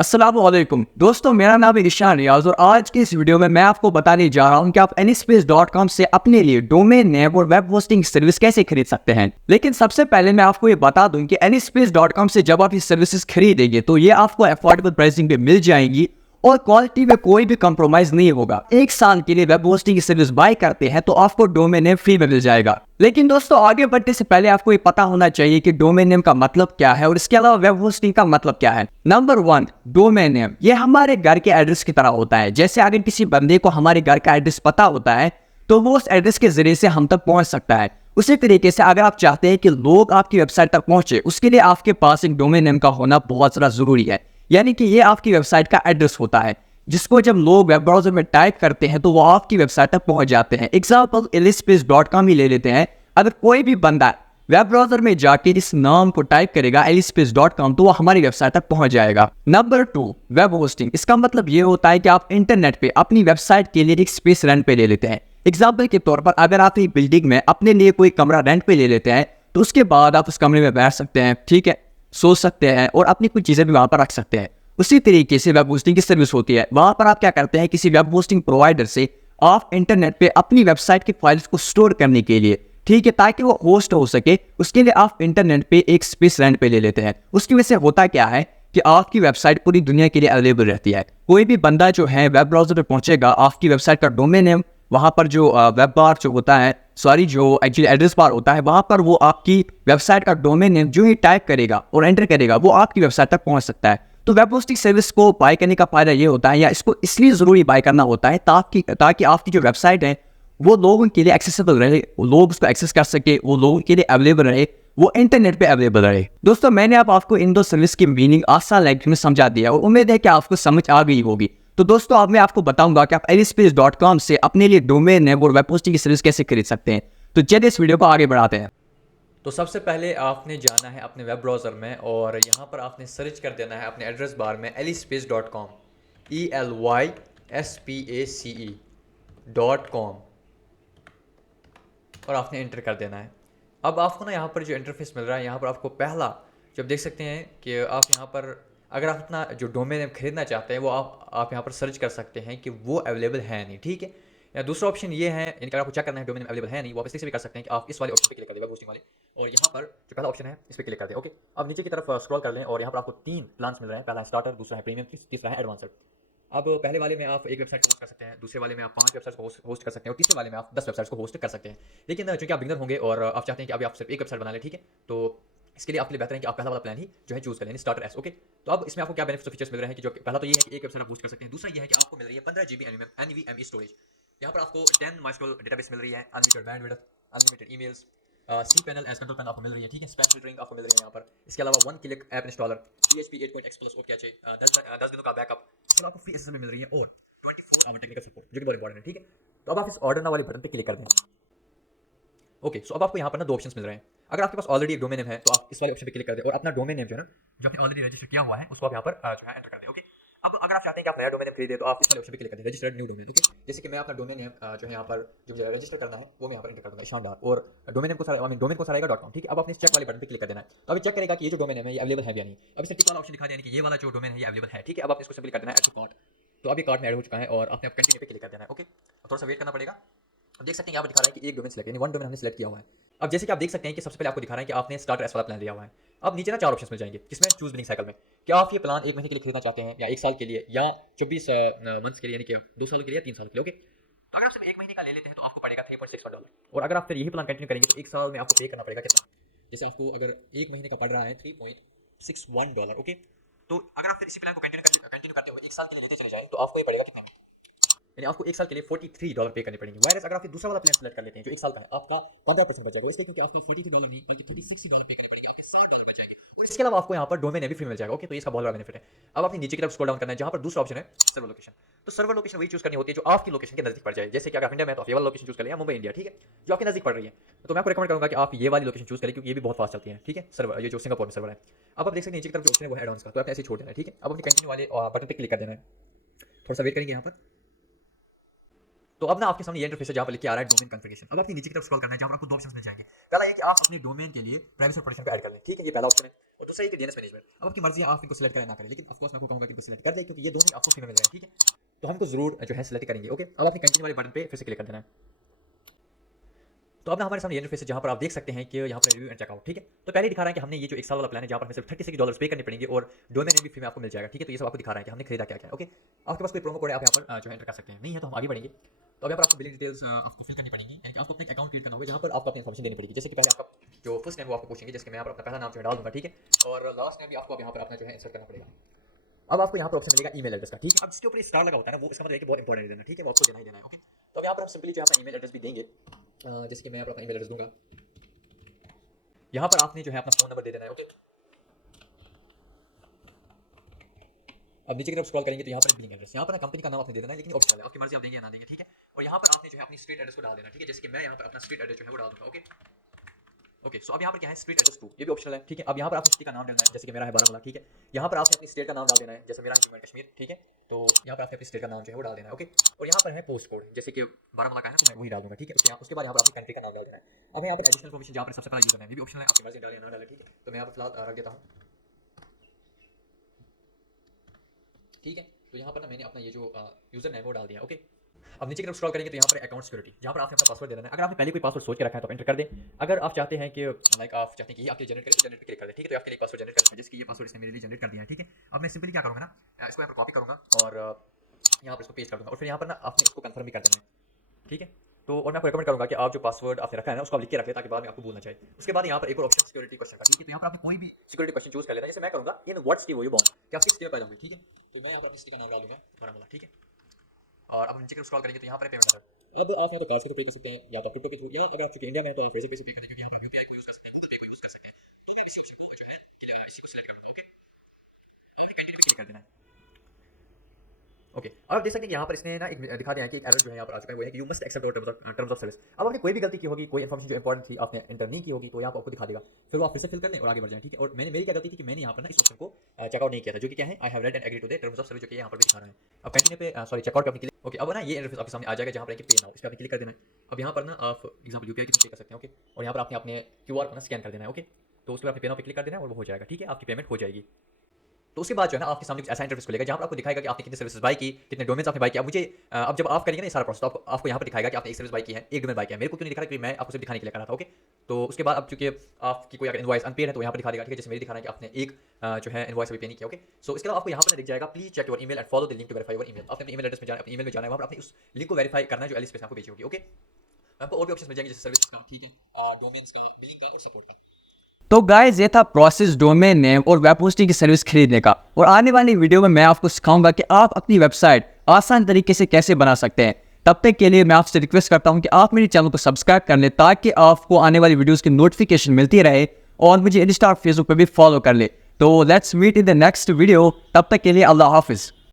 अस्सलामुअलैकुम दोस्तों, मेरा नाम है ईशान रियाज और आज की इस वीडियो में मैं आपको बताने जा रहा हूं कि आप AnySpace.com से अपने लिए डोमेन नेम और वेब होस्टिंग सर्विस कैसे खरीद सकते हैं। लेकिन सबसे पहले मैं आपको ये बता दूं कि AnySpace.com से जब आप ये सर्विसेज खरीदेंगे तो ये आपको अफोर्डेबल प्राइसिंग पे मिल जाएंगी और क्वालिटी में कोई भी कंप्रोमाइज नहीं होगा। 1 साल के लिए वेब होस्टिंग की सर्विस बाय करते हैं तो आपको डोमेन नेम फ्री में मिल जाएगा। लेकिन दोस्तों, आगे बढ़ने से पहले आपको ये पता होना चाहिए कि डोमेन नेम का मतलब क्या है और इसके अलावा वेब होस्टिंग का मतलब क्या है। नंबर 1, डोमेन नेम ये हमारे घर के एड्रेस की तरह होता है। जैसे अगर किसी बंदे को हमारे घर का एड्रेस पता होता है तो वो उस एड्रेस के जरिए से हम तक पहुंच सकता है। उसी तरीके से अगर आप चाहते हैं कि लोग आपकी वेबसाइट तक पहुंचे, उसके लिए आपके पास एक डोमेन नेम का होना बहुत ज्यादा जरूरी है। यानी कि ये आपकी वेबसाइट का एड्रेस होता है जिसको जब लोग वेब ब्राउजर में टाइप करते हैं तो वो आपकी वेबसाइट तक पहुंच जाते हैं। एग्जाम्पल AnySpace.com ही ले लेते हैं। अगर कोई भी बंदा वेब ब्राउजर में जाके इस नाम को टाइप करेगा AnySpace.com तो वो हमारी वेबसाइट तक पहुंच जाएगा। Number 2, web hosting. इसका मतलब ये होता है कि आप इंटरनेट पे अपनी वेबसाइट के लिए एक स्पेस रेंट पे ले लेते हैं। एग्जाम्पल के तौर पर अगर आप एक बिल्डिंग में अपने लिए कोई कमरा रेंट पे ले लेते हैं तो उसके बाद आप उस कमरे में बैठ सकते हैं, ठीक है, सो सकते हैं और अपनी कुछ चीजें भी वहां पर रख सकते हैं। उसी तरीके से वेब होस्टिंग की सर्विस होती है। वहां पर आप क्या करते हैं, किसी वेब होस्टिंग प्रोवाइडर से आप इंटरनेट पे अपनी वेबसाइट की फाइल्स को स्टोर करने के लिए, ठीक है, ताकि वो होस्ट हो सके, उसके लिए आप इंटरनेट पे एक स्पेस रेंट पे ले लेते हैं। उसकी वजह से होता क्या है कि आपकी वेबसाइट पूरी दुनिया के लिए अवेलेबल रहती है। कोई भी बंदा जो है वेब ब्राउजर पे पहुंचेगा, आपकी वेबसाइट का डोमेन नेम, वहां पर जो वेब बार जो होता है, जो एक्चुअली एड्रेस बार होता है, वहां पर वो आपकी वेबसाइट का डोमेन नेम जो ही टाइप करेगा और एंटर करेगा वो आपकी वेबसाइट तक पहुंच सकता है। तो वेब होस्टिंग सर्विस को बाय करने का फायदा ये होता है, या इसको इसलिए जरूरी बाय करना होता है ताकि आपकी जो वेबसाइट है वो लोगों के लिए एक्सेसिबल रहे, लोग उसको एक्सेस कर सके, वो लोगों के लिए अवेलेबल रहे, वो इंटरनेट पे अवेलेबल रहे। दोस्तों, मैंने अब आपको इन दो सर्विस की मीनिंग आसान लैंग्वेज में समझा दिया और उम्मीद है कि आपको समझ आ गई होगी। तो दोस्तों, अब मैं आपको बताऊंगा कि आप AnySpace.com से अपने लिए डोमेन नेम और वेब होस्टिंग की सर्विस कैसे खरीद सकते हैं। तो चलिए इस वीडियो को आगे बढ़ाते हैं। तो सबसे पहले आपने जाना है अपने वेब ब्राउज़र में और यहाँ पर आपने सर्च कर देना है अपने एड्रेस बार में AnySpace.com ELYSPACE.com और आपने इंटर कर देना है। अब आपको ना यहाँ पर जो इंटरफेस मिल रहा है, यहाँ पर आपको पहला जब देख सकते हैं कि आप यहाँ पर अगर आप अपना जो डोमेन नेम खरीदना चाहते हैं वो आप यहाँ पर सर्च कर सकते हैं कि वो अवेलेबल है नहीं, ठीक है। या दूसरा ऑप्शन ये है, यानी कि अगर आपको चेक करना है डोमेन नेम अवेलेबल है नहीं, वो आप इससे भी कर सकते हैं कि आप इस वाले ऑप्शन पे क्लिक कर दें, वेब होस्टिंग वाले, और यहाँ पर जो पहला ऑप्शन है इस पर क्लिक कर दें। ओके, अब नीचे की तरफ स्क्रॉल कर लें और यहाँ पर आपको 3 प्लान्स मिल रहे हैं। पहला है स्टार्टर, दूसरा है प्रीमियम, तीसरा है एडवांसड। अब पहले वाले में आप एक वेबसाइट को होस्ट कर सकते हैं, दूसरे वाले में आप 5 वेबसाइट को होस्ट कर सकते हैं और तीसरे वाले में आप 10 वेबसाइट्स को होस्ट कर सकते हैं। लेकिन चूंकि आप बिगनर होंगे और आप चाहते हैं कि अभी आप सिर्फ एक वेबसाइट बना लें, ठीक है, तो इसके लिए आपके लिए बेहतर है कि आप पहला वाला प्लान ही जो है चूज कर लें, स्टार्टर एस। ओके, तो अब इसमें आपको क्या बेनिफिट्स और फीचर्स मिल रहे हैं कि जो पहला तो ये है कि एक वेबसाइट आप होस्ट कर सकते हैं, दूसरा ये है कि आपको मिल रही है 15 GB NVMe स्टोरेज। यहाँ पर आपको 10 MySQL डेटाबेस मिल रही है, unlimited bandwidth, unlimited emails, cPanel as control panel आपको मिल रही है, ठीक है, स्पैम फिल्टरिंग आपको मिल रही है यहाँ पर। इसके अलावा 1 click app installer, PHP 8.x plus और कैचे, 10 दिनों का बैकअप, इसके आपको फ्री एसएसएल मिल रही है और 24 आवर टेक्निकल सपोर्ट, जो कि बहुत इंपॉर्टेंट है, ठीक है। तो अब आप इस ऑर्डर नाउ वाले बटन पे क्लिक कर दें। ओके, सो अब आपको यहाँ पर ना 2 ऑप्शंस मिल रहे हैं। अगर आपके पास ऑलरेडी एक डोमेन नेम है तो आप इस वाले ऑप्शन पे क्लिक कर दें और अपना डोमेन नेम जो है ना, जो आपने ऑलरेडी रजिस्टर किया हुआ है, उसको आप यहाँ पर जो है एंटर कर दें। ओके, अब अगर आप चाहते हैं कि आप नया डोमेन नेम खरीदें तो आप इस वाले ऑप्शन पे क्लिक कर दें, रजिस्टर्ड न्यू डोमेन। ओके, जैसे कि मैं अपना डोमेन नेम जो है यहाँ पर जो मुझे रजिस्टर करना है वो मैं यहाँ पर एंटर कर दूंगा, ईशान डार, और डोमेन नेम को सारा डोमेन को सारा .com, ठीक है। अब आपने चेक वाले बटन पे क्लिक कर देना है, तो अभी चेक करेगा कि ये जो डोमेन नेम है ये अवेलेबल है या नहीं। अब इसने टिक वाला ऑप्शन दिखा दिया कि ये वाला जो डोमेन है ये अवेलेबल है, ठीक है। अब आप इसको सिंपली कर देना है ऐड टू कार्ट। तो अभी कार्ट में ऐड हो चुका है और आपने अब कंटिन्यू पे क्लिक कर देना है। ओके, थोड़ा सा वेट करना पड़ेगा। अब देख सकते हैं यहाँ पर दिखा रहा है कि एक डोमेन सेलेक्ट, यानी 1 डोमेन हमने सेलेक्ट किया हुआ है। अब जैसे कि आप देख सकते हैं कि सबसे पहले आपको दिखा रहा है कि आपने स्टार्टर एस वाला प्लान लिया हुआ है। अब नीचे ना 4 ऑप्शंस मिल जाएंगे, जिसमें चूज बिलिंग साइकिल में क्या आप ये प्लान 1 महीने के लिए खरीदना चाहते हैं या 1 साल के लिए या 24 मंथ्स के लिए, यानी कि 2 सालों के लिए या 3 साल के लिए। ओके, अगर आप सिर्फ 1 महीने का ले लेते हैं तो आपको पड़ेगा $3.61, और अगर आप फिर यही प्लान कंटिन्यू करेंगे तो 1 साल में आपको पे करना पड़ेगा कितना, जैसे आपको अगर 1 महीने का पड़ रहा है $3.61। ओके, तो अगर आप फिर इसी प्लान को कंटिन्यू करते हुए 1 साल के लिए लेते चले जाए तो आपको ये पड़ेगा कितने में, यानी आपको 1 साल के लिए $43 पे करने पड़ेंगे। वायरस अगर आप फिर दूसरा वाला प्लान सेलेक्ट कर लेते हैं जो 1 साल का है, आपका 15% बच जाएगा, इसलिए क्योंकि आपको $43 नहीं बल्कि $36 पे करनी पड़ेगी, आपके $60 बच जाएंगे। और इसके अलावा आपको यहाँ पर डोमेन भी फ्री मिल जाएगा। ओके, तो इसका बहुत बड़ा बेनिफिट है। अब अपनी नीचे की तरफ स्क्रॉल डाउन करना है, जहाँ पर दूसरा ऑप्शन है सर्वर लोकेशन। तो सर्वर लोकेशन वही चूज करनी होती है जो आपकी लोकेशन के नजदीक पड़ जाए। जैसे कि अगर आप इंडिया में तो आप ये वाला लोकेशन चूज कर लें, मुंबई इंडिया, ठीक है, जो आपके नजदीक पड़ रही है। तो मैं आपको रिकमेंड करूंगा कि आप ये वाली लोकेशन चूज करें क्योंकि ये भी बहुत फास्ट चलती है, ठीक है, सर्वर, ये जो सिंगापुर में सर्वर है। अब आप देख सकते हैं नीचे की तरफ जो ऑप्शन है वो है एड-ऑन्स का, तो आपने ऐसे छोड़ देना है, ठीक है। अब अपनी कंटिन्यू वाले बटन पे क्लिक कर देना है, थोड़ा सा वेट करेंगे यहाँ पर। तो अब ना आपके सामने ये इंटरफेस है जहाँ पर लिखा आ रहा है डोमेन कॉन्फ़िगरेशन। अब आपको नीचे की तरफ स्क्रॉल करना है, जहाँ पर आपको दो ऑप्शंस मिल जाएंगे। पहला ये कि आप अपने डोमेन के लिए प्राइवेसी और प्रोटेक्शन को ऐड कर लें, ठीक है, ये पहला ऑप्शन है। और दूसरा ये कि डीएनएस मैनेजमेंट। अब आपकी मर्जी है, आप इनको सिलेक्ट करें ना करें, लेकिन ऑफ कोर्स मैं आपको कहूँगा कि इनको सिलेक्ट कर दें, क्योंकि ये दोनों आपको फ्री में मिल रहा है, ठीक है। तो हमको जरूर जो है सिलेक्ट करेंगे। ओके, अब आपने कंटिन्यू वाले बटन पे फिर से क्लिक कर देना है। तो अब ना हमारे सामने ये इंटरफेस है जहाँ पर आप देख सकते हैं कि यहाँ पर रिव्यू एंड चेकआउट, ठीक है। तो पहले दिखा रहा है कि हमने ये जो 1 साल वाला प्लान है, जहाँ पर हमें सिर्फ $36 पे करने पड़ेंगे और डोमेन नेम भी फ्री में आपको मिल जाएगा, ठीक है। तो ये सब आपको दिखा रहा है कि हमने खरीदा क्या क्या है। ओके, आपके पास कोई प्रोमो कोड है, आप यहाँ पर जो है एंटर कर सकते हैं। नहीं है तो हम आगे बढ़ेंगे। तो अब यहाँ पर आपको बिलिंग डिटेल्स आपको फिल करनी पड़ेगी, यानी कि आपको अपना एक अकाउंट क्रिएट करना होगा, जहाँ पर आपको अपनी इन्फॉर्मेशन देनी पड़ेगी। जैसे कि पहले आपका जो फर्स्ट नेम वो आपको पूछेंगे, जैसे मैं यहाँ पर अपना पहला नाम जो है डाल दूंगा, ठीक है। और लास्ट नेम भी आपको यहाँ पर अपना जो है इंसर्ट करना पड़ेगा। अब आपको यहाँ पर ऑप्शन मिलेगा ईमेल एड्रेस का, ठीक है। अब जिसके ऊपर स्टार लगा होता है ना, वो इसका मतलब है कि बहुत इंपॉर्टेंट देना, ठीक है, वो आपको देना ही देना है। ओके, तो अब यहाँ पर आप सिंपली जो है अपना ईमेल एड्रेस भी देंगे, जैसे कि मैं अपना ईमेल एड्रेस दूंगा। यहाँ पर आपने जो है अपना फोन नंबर दे देना है। ओके, अब नीचे की तरफ स्क्रॉल करेंगे तो यहाँ पर बिलिंग एड्रेस, यहाँ पर कंपनी का नाम आपने दे देना है, लेकिन ऑप्शनल है, आपकी मर्जी आप देंगे या ना देंगे, ठीक है। और यहाँ पर आपने जो है अपनी स्ट्रीट एड्रेस को डाल देना, ठीक है, जैसे कि मैं यहाँ पर अपना स्ट्रीट एड्रेस जो है वो डाल दूंगा। ओके ओके, सो अब यहाँ पर क्या है, स्ट्रीट एड्रेस 2, ये भी ऑप्शनल है, ठीक है। अब यहाँ पर आपने सिटी का नाम डालना है, जैसे कि मेरा है बारामूला, ठीक है। यहाँ पर आपने अपनी स्टेट का नाम डाल देना है, जैसे मेरा है जम्मू एंड कश्मीर, ठीक है। तो यहाँ पर आपने अपनी स्टेट का नाम जो है वो डाल देना है। ओके, और यहाँ पर है पोस्ट कोड, जैसे कि बारामूला का है ना, तो मैं वही डाल दूंगा, ठीक है। उसके बाद यहाँ पर आपकी कंट्री का नाम डाल देना है। अब यहाँ पर एडिशनल इन्फॉर्मेशन जहाँ पर सबसे पहला यूजर है, ये भी ऑप्शनल है, आपकी मर्जी डालें या ना डालें, ठीक है। तो मैं यहाँ पर फिलहाल रख देता हूँ, ठीक है। तो यहाँ पर ना मैंने अपना ये जो यूजर नेम वो डाल दिया। ओके, अब नीचे की तरफ स्क्रॉल करेंगे तो यहाँ पर अकाउंट सिक्योरिटी, जहाँ पर आपने अपना पासवर्ड दे देना है। अगर आपने पहले कोई पासवर्ड सोच के रखा है तो आप एंटर कर दें। अगर आप चाहते हैं कि लाइक आप चाहते हैं कि ये आपके जनरेट करें तो जनरेट क्लिक कर दें, ठीक है। तो आपके लिए पासवर्ड जनरेट करना है, जैसे कि ये पासवर्ड इसने मेरे लिए जनरेट कर दिया है, ठीक है। अब मैं सिंपली क्या करूँगा ना, इसको यहाँ पर कॉपी करूँगा और यहाँ पर इसको पेस्ट कर दूँगा, और फिर यहाँ पर ना आपने इसको कंफर्म भी कर देना है, ठीक है। तो और मैं आपको रिकमेंड करूँगा कि आप जो पासवर्ड आपने रखा है ना, उसको आप लिख के रखें, ताकि बाद में आपको भूलना चाहिए। उसके बाद यहाँ पर एक और ऑप्शन सिक्योरिटी क्वेश्चन का, ठीक है। तो यहाँ पर आपने कोई भी सिक्योरिटी क्वेश्चन चूज कर लेना है, जैसे मैं करूँगा in what city were you born, कि आप किस सिटी में पैदा हुए, ठीक है। तो मैं यहाँ पर अपनी सिटी का नाम डाल दूँगा बारामूला, ठीक है। और अब नीचे की स्क्रॉल करेंगे तो यहाँ पर पेमेंट मेथड, अब आप यहाँ पर कार्ड से पे कर सकते हैं, या तो क्रिप्टो के थ्रू, या अगर आप चूंकि इंडिया में हैं तो आप रेज़र पे से पे करें, क्योंकि यहाँ पर यूपीआई को यूज़ कर सकते हैं, गूगल पे को यूज़ कर सकते हैं। तो मैं इसी ऑप्शन को जो है इसी को सेलेक्ट करूँगा। ओके, कंटिन्यू क्लिक कर देना है। ओके, और आप देख सकते हैं कि यहाँ पर इसने ना एक दिखा दिया है कि एक एरर जो है यहाँ पर आ चुका है, वो है कि you must accept terms of service. अब आपने कोई भी गलती की होगी, कोई इन्फॉर्मेशन जो इंपॉर्टेंट थी आपने एंटर नहीं की होगी, तो यहाँ पर आपको दिखा देगा, फिर वो आप फिर से फिल कर लें और आगे बढ़ जाएं, ठीक है। और मेरी क्या गलती थी कि मैंने यहाँ पर ना इस ऑप्शन को चेकआउट नहीं किया था, जो कि क्या है, I have read and agree to the terms of service, जो कि यहाँ पर भी दिखा रहा है। अब कंटिन्यू पे सॉरी चेकआउट पे क्लिक, ओके। अब ना ये इंटरफेस आपके सामने आ जाएगा, जहाँ पर पे नाउ, इस पर आपने क्लिक कर देना है। अब यहाँ पर ना आप एग्जाम्पल यूपीआई की पे कर सकते हैं, ओके। और यहाँ पर आपने अपने क्यूआर को ना स्कैन कर देना है, ओके। तो उस पर आपने पे नाउ पे क्लिक कर देना है और वो हो जाएगा, ठीक है, आपकी पेमेंट हो जाएगी। तो उसके बाद जो है ना आपके सामने कुछ ऐसा इंटरफेस खुलेगा, जहाँ पर आपको दिखाएगा कि आपने कितने सर्विसेज बाय की, कितने डोमेन्स आपने बाय किया। मुझे अब जब आप करेंगे ना ये सारा प्रोसेस, तो आपको यहाँ पर दिखाएगा कि आपने एक सर्विस बाय की है, एक डोमेन बाय किया है। मेरे को क्यों नहीं दिखा रहा, क्योंकि मैं आपको सिर्फ दिखाने के लिए कर रहा था, ओके। तो उसके बाद अब चूंकि आपकी कोई अगर इनवॉइस अनपेड है तो यहाँ पर दिखा देगा, ठीक है। जैसे मेरे दिखा रहा है कि आपने एक जो है इनवॉइस अभी पे नहीं किया, ओके। सो इसके अलावा आपको यहाँ पर दिख जाएगा, please check your email and follow the link to verify your email. आपने अपने ईमेल एड्रेस में जाना, अपने ईमेल में जाना है, वहाँ पर अपने उस लिंक को वेरीफाई करना है जो एलिस पे आपको भेजी होगी, ओके। आपको और भी ऑप्शन मिल जाएंगे, जैसे सर्विस का, ठीक है, डोमेन्स का, बिलिंग का और सपोर्ट का। तो गाइस ये था प्रोसेस डोमेन नेम और वेब होस्टिंग की सर्विस खरीदने का। और आने वाली वीडियो में मैं आपको सिखाऊंगा कि आप अपनी वेबसाइट आसान तरीके से कैसे बना सकते हैं। तब तक के लिए मैं आपसे रिक्वेस्ट करता हूं कि आप मेरे चैनल को सब्सक्राइब कर लें, ताकि आपको आने वाली वीडियोस की नोटिफिकेशन मिलती रहे, और मुझे इंस्टा और फेसबुक पर भी फॉलो कर ले। तो let's meet in the next video, तब तक के लिए अल्लाह हाफिज़।